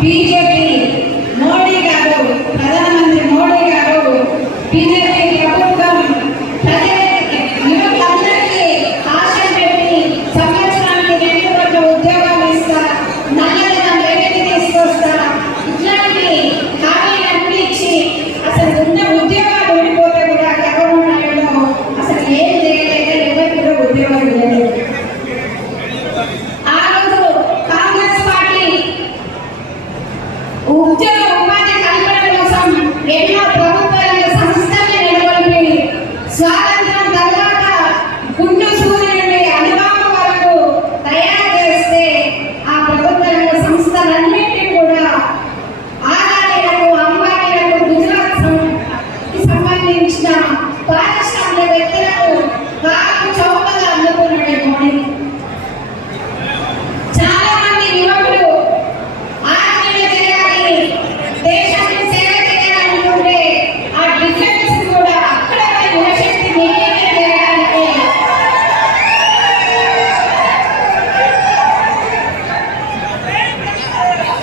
BJP ఉద్యోగ ఉపాధి కల్పన కోసం ఎన్నో ప్రభుత్వాల సంస్థలు నెలకొల్పి స్వాతంత్రం తర్వాత గుండు సూర్యుడి వరకు తయారు చేస్తే ఆ ప్రభుత్వాల సంస్థలన్నింటినీ కూడా ఆదాయాలకు అంబానీలకు గుజరాత్ సంబంధించిన పారిశ్రామిక వ్యక్తులకు వారు చౌక